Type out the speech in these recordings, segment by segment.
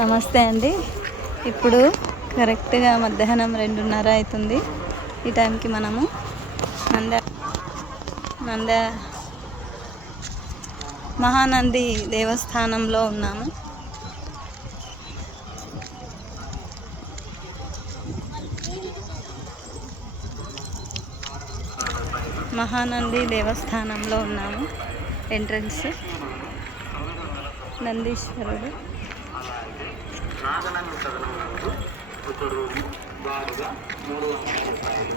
నమస్తే అండి. ఇప్పుడు కరెక్ట్గా మధ్యాహ్నం 2:30 అవుతుంది. ఈ టైంకి మనము మహానంది దేవస్థానంలో ఉన్నాము. మహానంది దేవస్థానంలో ఉన్నాము. ఎంట్రన్స్ నందీశ్వరుడు. నాగనంది సదనంలో ఒక రోజు వారుగా 300 రూపాయలు.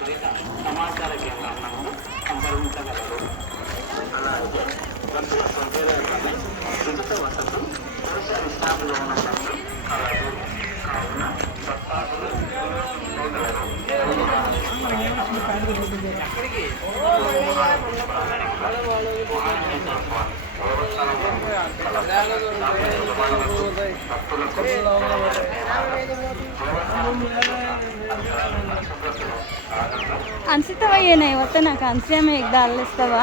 బయట సమాచార కేంద్రం నందు సంప్రదించగలరు. అలాగే భక్తుల సౌకర్యాలపై ఉచిత వసతులు పురుష విశ్రాంతిలో ఉన్నప్పుడు కలదు. కావున భక్తాదులు अनसिता ये नहीं होता ना कांसिया में एक डाल लेस्तवा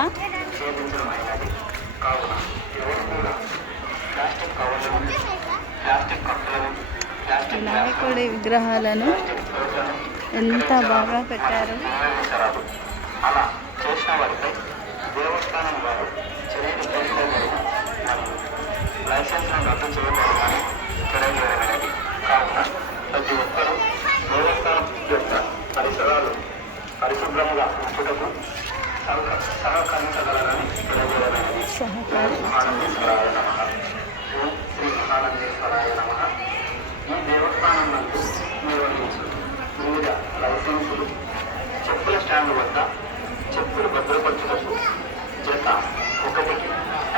వినాయకుడి విగ్రహాలను ఎంత బాగా పెట్టారు. అలా చేసిన వారిపై దేవస్థానం వారు చర్యలు తీసుకోబడిన మరియు లైసెన్స్ రద్దు చేయబడాలని తెలియజేయబడినది. కావున ప్రతి ఒక్కరూ దేవస్థానం యొక్క పరిసరాలు పరిశుభ్రంగా ఉంచుటకు సహకరించగలరని తెలియజేయబడినది. మహానందేశ్వరాయ నమః. ఓం శ్రీ మహానందేశ్వరాయ నమః. ఈ దేవస్థానం నందు నిర్వహించు వివిధ లైసెన్సులు చెప్పుల స్టాండ్ వద్ద చెప్పులు భద్రపరచుటకు జత ఒకటికి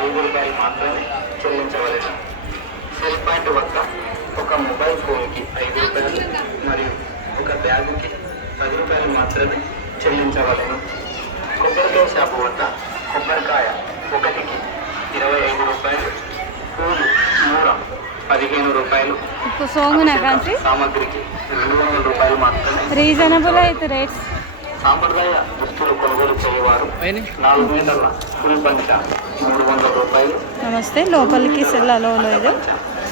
5 రూపాయలు మాత్రమే చెల్లించవలెను. సెల్ పాయింట్ వద్ద ఒక మొబైల్ ఫోన్కి 5 రూపాయలు మరియు ఒక బ్యాగుకి 10 రూపాయలు మాత్రమే చెల్లించవలెను. కొబ్బరికాయ షాపు వద్ద కొబ్బరికాయ ఒకటికి 25 రూపాయలు, పూలు మూర 15 రూపాయలు, సామగ్రికి 200 రూపాయలు మాత్రమే రీజనబుల్ అయితే రేట్స్. సాంప్రదాయ దుస్తులు కొనుగోలు చేయవారు 4 మీటర్ల ఫుల్ పంచ 300 రూపాయలు. నమస్తే, లోపలికి సెల్ అలో లేదు.